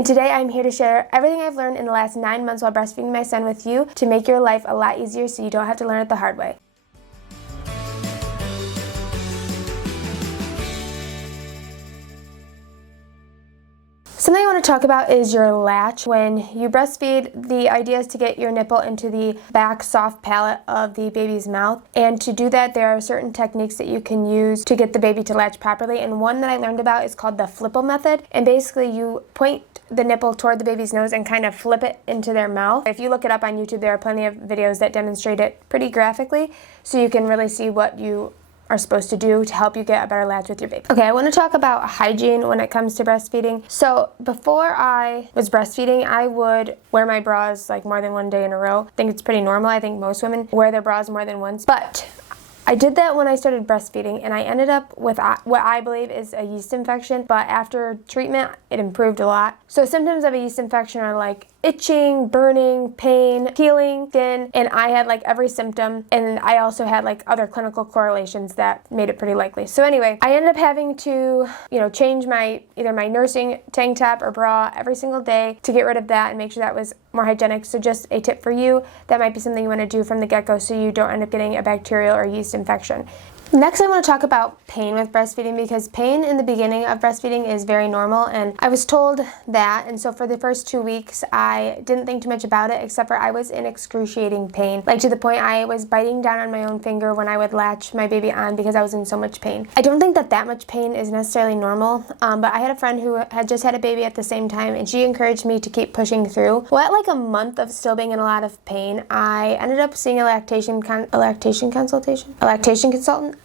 and today I'm here to share everything I've learned in the last 9 months while breastfeeding my son with you to make your life a lot easier so you don't have to learn it the hard way. Something I want to talk about is your latch. When you breastfeed, the idea is to get your nipple into the back soft palate of the baby's mouth. And to do that, there are certain techniques that you can use to get the baby to latch properly. And one that I learned about is called the flipple method. And basically you point the nipple toward the baby's nose and kind of flip it into their mouth. If you look it up on YouTube, there are plenty of videos that demonstrate it pretty graphically, so you can really see what you are supposed to do to help you get a better latch with your baby. Okay, I want to talk about hygiene when it comes to breastfeeding. So before I was breastfeeding, I would wear my bras like more than one day in a row. I think it's pretty normal. I think most women wear their bras more than once. But I did that when I started breastfeeding, and I ended up with what I believe is a yeast infection, but after treatment, it improved a lot. So symptoms of a yeast infection are like itching, burning, pain, peeling skin, and I had like every symptom, and I also had like other clinical correlations that made it pretty likely. So anyway, I ended up having to, change either my nursing tank top or bra every single day to get rid of that and make sure that was more hygienic. So just a tip for you, that might be something you want to do from the get-go so you don't end up getting a bacterial or yeast infection. Next, I want to talk about pain with breastfeeding, because pain in the beginning of breastfeeding is very normal, and I was told that, and so for the first 2 weeks I didn't think too much about it, except for I was in excruciating pain, like to the point I was biting down on my own finger when I would latch my baby on because I was in so much pain. I don't think that much pain is necessarily normal, but I had a friend who had just had a baby at the same time, and she encouraged me to keep pushing through. Well, at like a month of still being in a lot of pain, I ended up seeing a lactation consultant.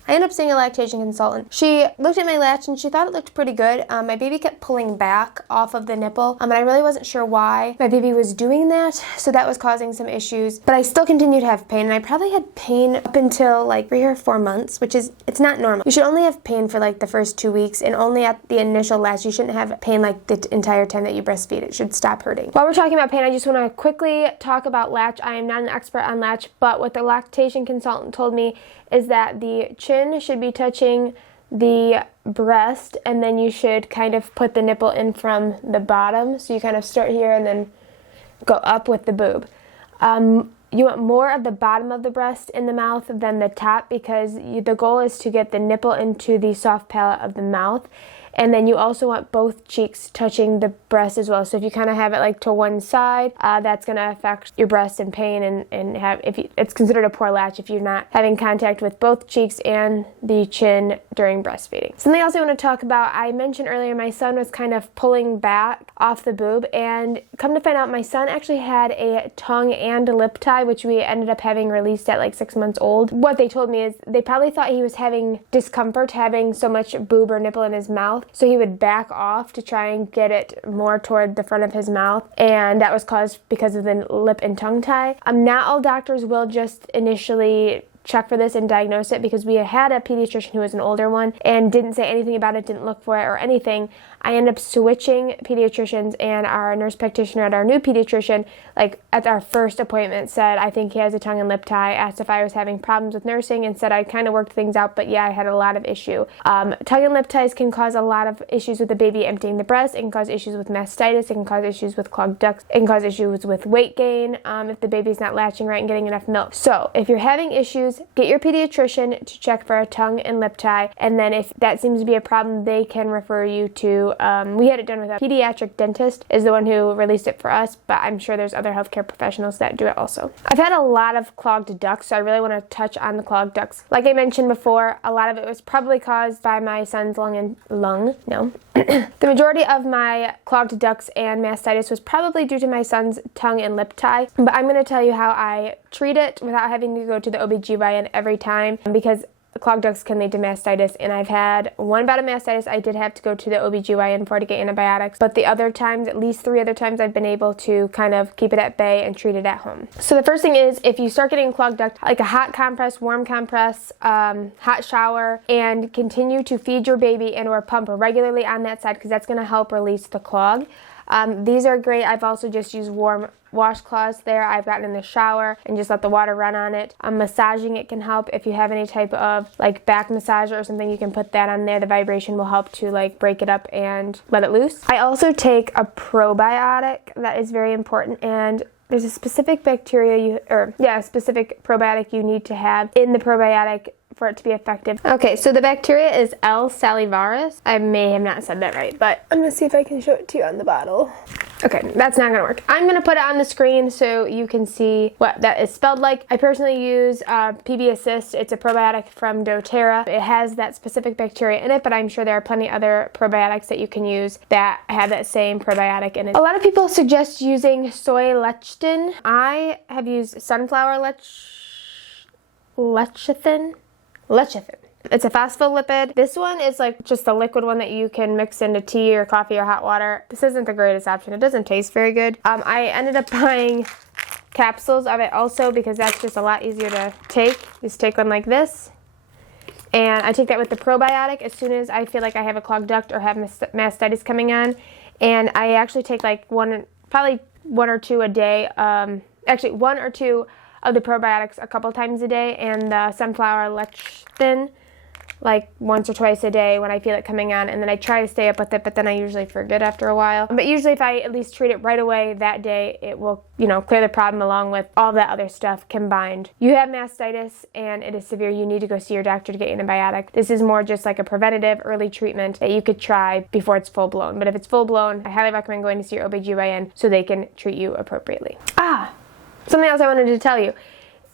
I ended up seeing a lactation consultant. She looked at my latch and she thought it looked pretty good. My baby kept pulling back off of the nipple, and I really wasn't sure why my baby was doing that, so that was causing some issues. But I still continued to have pain, and I probably had pain up until like 3 or 4 months, it's not normal. You should only have pain for like the first 2 weeks, and only at the initial latch. You shouldn't have pain like the entire time that you breastfeed. It should stop hurting. While we're talking about pain, I just want to quickly talk about latch. I am not an expert on latch, but what the lactation consultant told me is that the chin should be touching the breast, and then you should kind of put the nipple in from the bottom. So you kind of start here and then go up with the boob. You want more of the bottom of the breast in the mouth than the top, because the goal is to get the nipple into the soft palate of the mouth. And then you also want both cheeks touching the breast as well. So if you kind of have it like to one side, that's going to affect your breast and pain, and it's considered a poor latch if you're not having contact with both cheeks and the chin during breastfeeding. Something else I want to talk about, I mentioned earlier my son was kind of pulling back off the boob, and come to find out my son actually had a tongue and a lip tie, which we ended up having released at like 6 months old. What they told me is they probably thought he was having discomfort having so much boob or nipple in his mouth, so he would back off to try and get it more toward the front of his mouth, and that was caused because of the lip and tongue tie. Not all doctors will just initially check for this and diagnose it, because we had a pediatrician who was an older one and didn't say anything about it, didn't look for it or anything. I ended up switching pediatricians, and our nurse practitioner at our new pediatrician, like at our first appointment, said, I think he has a tongue and lip tie, asked if I was having problems with nursing, and said I kind of worked things out, but yeah, I had a lot of issue. Tongue and lip ties can cause a lot of issues with the baby emptying the breast. It can cause issues with mastitis. It can cause issues with clogged ducts. It can cause issues with weight gain if the baby's not latching right and getting enough milk. So if you're having issues, get your pediatrician to check for a tongue and lip tie, and then if that seems to be a problem, they can refer you to, we had it done with a pediatric dentist, is the one who released it for us, but I'm sure there's other healthcare professionals that do it also. I've had a lot of clogged ducts, so I really want to touch on the clogged ducts. Like I mentioned before, a lot of it was probably caused by my son's the majority of my clogged ducts and mastitis was probably due to my son's tongue and lip tie, but I'm going to tell you how I treat it without having to go to the OBGYN every time, because clogged ducts can lead to mastitis, and I've had one bout of mastitis I did have to go to the OBGYN for to get antibiotics, but the other times, at least 3 other times, I've been able to kind of keep it at bay and treat it at home. So the first thing is, if you start getting clogged duct, like a hot compress, warm compress, hot shower, and continue to feed your baby and or pump regularly on that side, because that's going to help release the clog. These are great. I've also just used warm washcloths there I've gotten in the shower and just let the water run on it. Massaging it can help. If you have any type of like back massager or something, you can put that on there. The vibration will help to like break it up and let it loose. I also take a probiotic. That is very important, and there's a specific specific probiotic you need to have in the probiotic for it to be effective. Okay, so the bacteria is L. salivaris. I may have not said that right, but I'm gonna see if I can show it to you on the bottle. Okay, that's not gonna work. I'm gonna put it on the screen so you can see what that is spelled like. I personally use PB Assist. It's a probiotic from doTERRA. It has that specific bacteria in it, but I'm sure there are plenty other probiotics that you can use that have that same probiotic in it. A lot of people suggest using soy lecithin. I have used sunflower lecithin. It's a phospholipid. This one is like just a liquid one that you can mix into tea or coffee or hot water. This isn't the greatest option. It doesn't taste very good. I ended up buying capsules of it also because that's just a lot easier to take. Just take one like this. And I take that with the probiotic as soon as I feel like I have a clogged duct or have mastitis coming on. And I actually take like probably one or two a day. Actually, one or two of the probiotics a couple times a day, and the sunflower lecithin like once or twice a day when I feel it coming on, and then I try to stay up with it, but then I usually forget after a while. But usually if I at least treat it right away that day, it will, clear the problem along with all that other stuff combined. You have mastitis and it is severe, you need to go see your doctor to get an antibiotic. This is more just like a preventative early treatment that you could try before it's full blown. But if it's full blown, I highly recommend going to see your OBGYN so they can treat you appropriately. Something else I wanted to tell you.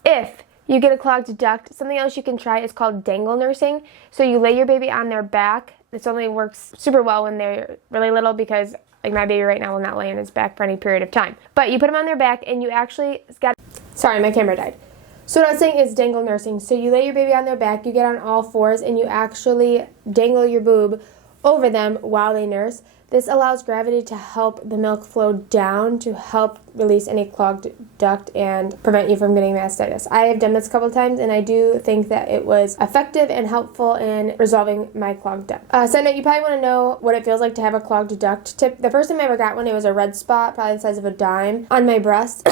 If you get a clogged duct, something else you can try is called Dangle Nursing. So you lay your baby on their back. This only works super well when they're really little because like my baby right now will not lay on his back for any period of time. But you put them on their back and you actually Sorry, my camera died. So what I was saying is Dangle Nursing. So you lay your baby on their back, you get on all fours, and you actually dangle your boob over them while they nurse. This allows gravity to help the milk flow down to help release any clogged duct and prevent you from getting mastitis. I have done this a couple of times and I do think that it was effective and helpful in resolving my clogged duct. Side note, you probably want to know what it feels like to have a clogged duct. The first time I ever got one, it was a red spot, probably the size of a dime, on my breast.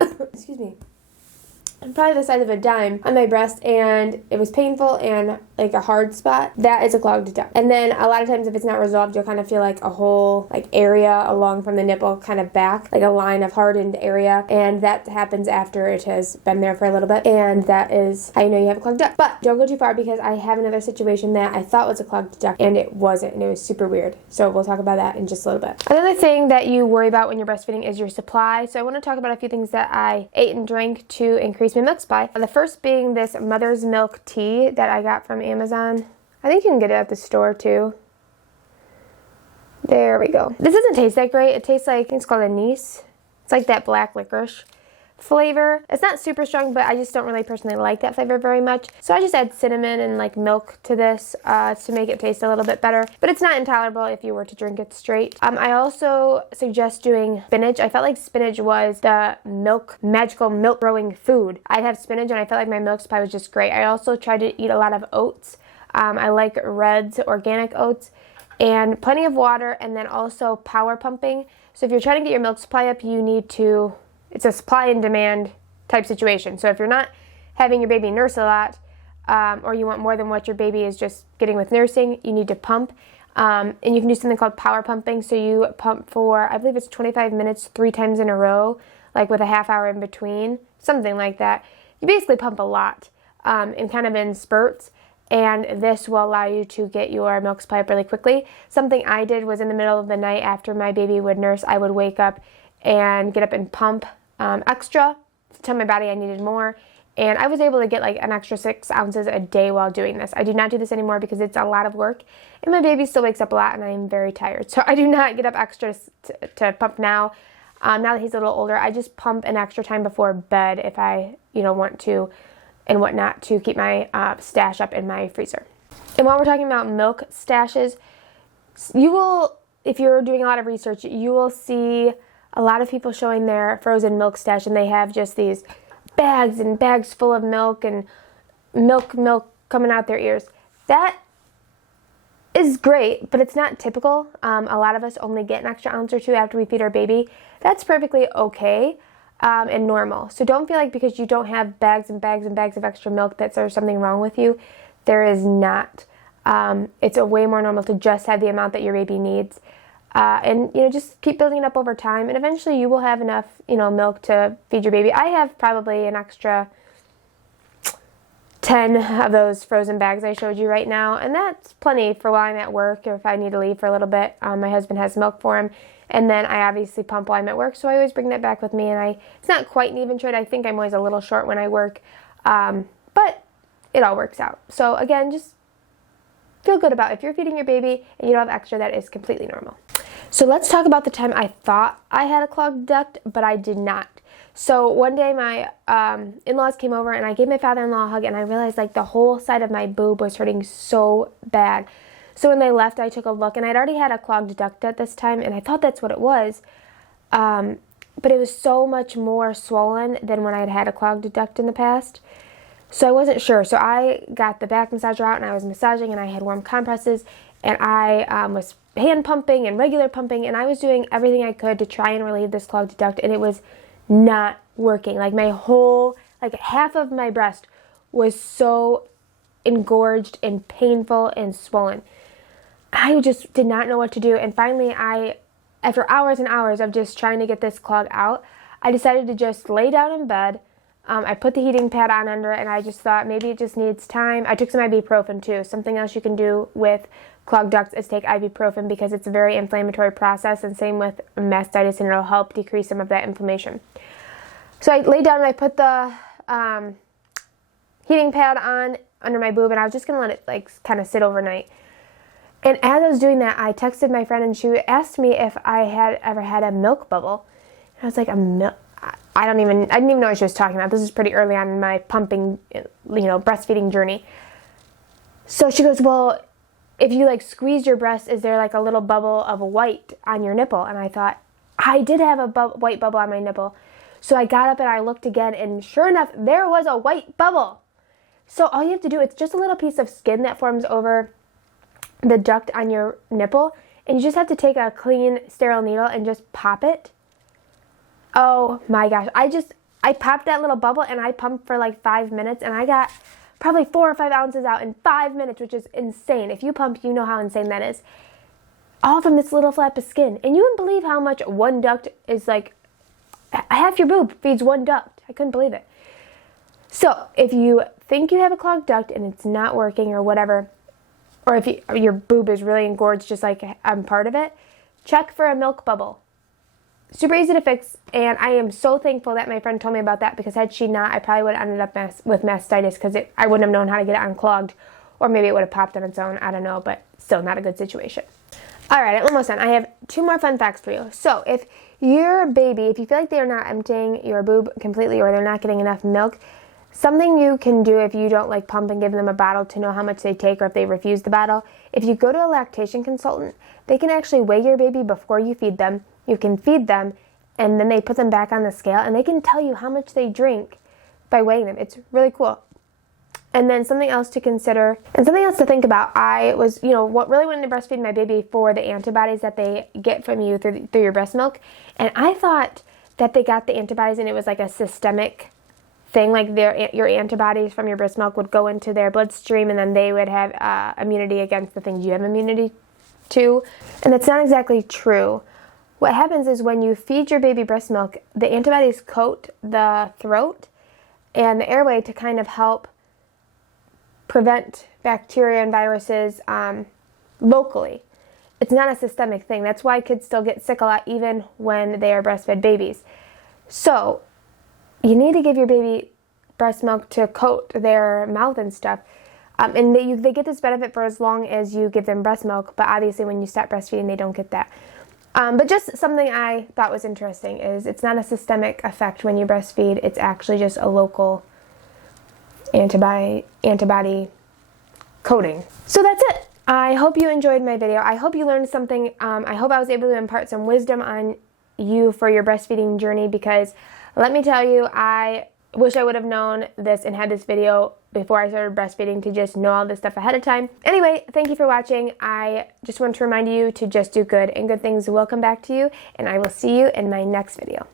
Excuse me. Probably the size of a dime on my breast, and it was painful and like a hard spot. That is a clogged duct. And then a lot of times if it's not resolved, you'll kind of feel like a whole like area along from the nipple kind of back, like a line of hardened area, and that happens after it has been there for a little bit, and that is how you know you have a clogged duct. But don't go too far because I have another situation that I thought was a clogged duct and it wasn't, and it was super weird. So we'll talk about that in just a little bit. Another thing that you worry about when you're breastfeeding is your supply. So I want to talk about a few things that I ate and drank to increase my milk supply. The first being this mother's milk tea that I got from Amazon. I think you can get it at the store too. There we go. This doesn't taste that great. It tastes like, I think it's called anise. It's like that black licorice flavor. It's not super strong, but I just don't really personally like that flavor very much. So I just add cinnamon and like milk to this to make it taste a little bit better. But it's not intolerable if you were to drink it straight. I also suggest doing spinach. I felt like spinach was the magical milk growing food. I'd have spinach and I felt like my milk supply was just great. I also tried to eat a lot of oats. I like Red's organic oats, and plenty of water, and then also power pumping. So if you're trying to get your milk supply up, you need to, it's a supply and demand type situation. So if you're not having your baby nurse a lot, or you want more than what your baby is just getting with nursing, you need to pump. And you can do something called power pumping. So you pump for, I believe it's 25 minutes, 3 times in a row, like with a half hour in between, something like that. You basically pump a lot, and kind of in spurts. And this will allow you to get your milk supply up really quickly. Something I did was in the middle of the night after my baby would nurse, I would wake up and get up and pump extra to tell my body I needed more. And I was able to get like an extra 6 ounces a day while doing this. I do not do this anymore because it's a lot of work. And my baby still wakes up a lot and I am very tired. So I do not get up extra to pump now. Now that he's a little older, I just pump an extra time before bed if I, want to and whatnot to keep my stash up in my freezer. And while we're talking about milk stashes, you will, if you're doing a lot of research, you will see a lot of people showing their frozen milk stash, and they have just these bags and bags full of milk and milk coming out their ears. That is great, but it's not typical. A lot of us only get an extra ounce or two after we feed our baby. That's perfectly okay and normal. So don't feel like because you don't have bags and bags and bags of extra milk that there's something wrong with you. There is not. It's a way more normal to just have the amount that your baby needs. And, just keep building it up over time, and eventually you will have enough, milk to feed your baby. I have probably an extra 10 of those frozen bags I showed you right now, and that's plenty for while I'm at work or if I need to leave for a little bit. My husband has milk for him, and then I obviously pump while I'm at work, so I always bring that back with me, and it's not quite an even trade. I think I'm always a little short when I work, but it all works out. So again, just feel good about if you're feeding your baby and you don't have extra, that is completely normal. So let's talk about the time I thought I had a clogged duct, but I did not. So one day my in-laws came over and I gave my father-in-law a hug, and I realized like the whole side of my boob was hurting so bad. So when they left, I took a look, and I'd already had a clogged duct at this time, and I thought that's what it was. But it was so much more swollen than when I'd had a clogged duct in the past. So I wasn't sure. So I got the back massager out, and I was massaging, and I had warm compresses, and I was hand pumping and regular pumping, and I was doing everything I could to try and relieve this clogged duct, and it was not working. Like my whole, half of my breast was so engorged and painful and swollen. I just did not know what to do, and finally after hours and hours of just trying to get this clog out, I decided to just lay down in bed. I put the heating pad on under it, and I just thought maybe it just needs time. I took some ibuprofen too. Something else you can do with clogged ducts is take ibuprofen because it's a very inflammatory process, and same with mastitis, and it'll help decrease some of that inflammation. So I laid down and I put the heating pad on under my boob, and I was just going to let it kind of sit overnight. And as I was doing that, I texted my friend, and she asked me if I had ever had a milk bubble. And I was like, I didn't even know what she was talking about. This is pretty early on in my pumping, breastfeeding journey. So she goes, well, if you squeeze your breast, is there a little bubble of white on your nipple? And I thought, I did have a white bubble on my nipple. So I got up and I looked again, and sure enough, there was a white bubble. So all you have to do, it's just a little piece of skin that forms over the duct on your nipple, and you just have to take a clean, sterile needle and just pop it. Oh my gosh, I popped that little bubble, and I pumped for 5 minutes, and I got probably 4 or 5 ounces out in 5 minutes, which is insane. If you pump, you know how insane that is. All from this little flap of skin. And you wouldn't believe how much one duct is half your boob feeds one duct. I couldn't believe it. So if you think you have a clogged duct and it's not working or whatever, or if your boob is really engorged just like I'm part of it, check for a milk bubble. Super easy to fix, and I am so thankful that my friend told me about that, because had she not, I probably would have ended up with mastitis, because I wouldn't have known how to get it unclogged, or maybe it would have popped on its own. I don't know, but still not a good situation. All right, I'm almost done. I have 2 more fun facts for you. So if your baby, if you feel like they're not emptying your boob completely, or they're not getting enough milk, something you can do if you don't pump and give them a bottle to know how much they take, or if they refuse the bottle, if you go to a lactation consultant, they can actually weigh your baby before you feed them. You can feed them, and then they put them back on the scale, and they can tell you how much they drink by weighing them. It's really cool. And then something else to consider, and something else to think about, I was, what really wanted to breastfeed my baby for the antibodies that they get from you through your breast milk. And I thought that they got the antibodies and it was a systemic thing, your antibodies from your breast milk would go into their bloodstream, and then they would have immunity against the things you have immunity to. And that's not exactly true. What happens is when you feed your baby breast milk, the antibodies coat the throat and the airway to kind of help prevent bacteria and viruses locally. It's not a systemic thing. That's why kids still get sick a lot even when they are breastfed babies. So you need to give your baby breast milk to coat their mouth and stuff. And they get this benefit for as long as you give them breast milk, but obviously when you stop breastfeeding, they don't get that. But just something I thought was interesting is it's not a systemic effect when you breastfeed. It's actually just a local antibody coating. So that's it. I hope you enjoyed my video. I hope you learned something. I hope I was able to impart some wisdom on you for your breastfeeding journey, because let me tell you, I wish I would have known this and had this video before I started breastfeeding to just know all this stuff ahead of time. Anyway, thank you for watching. I just want to remind you to just do good, and good things will come back to you, and I will see you in my next video.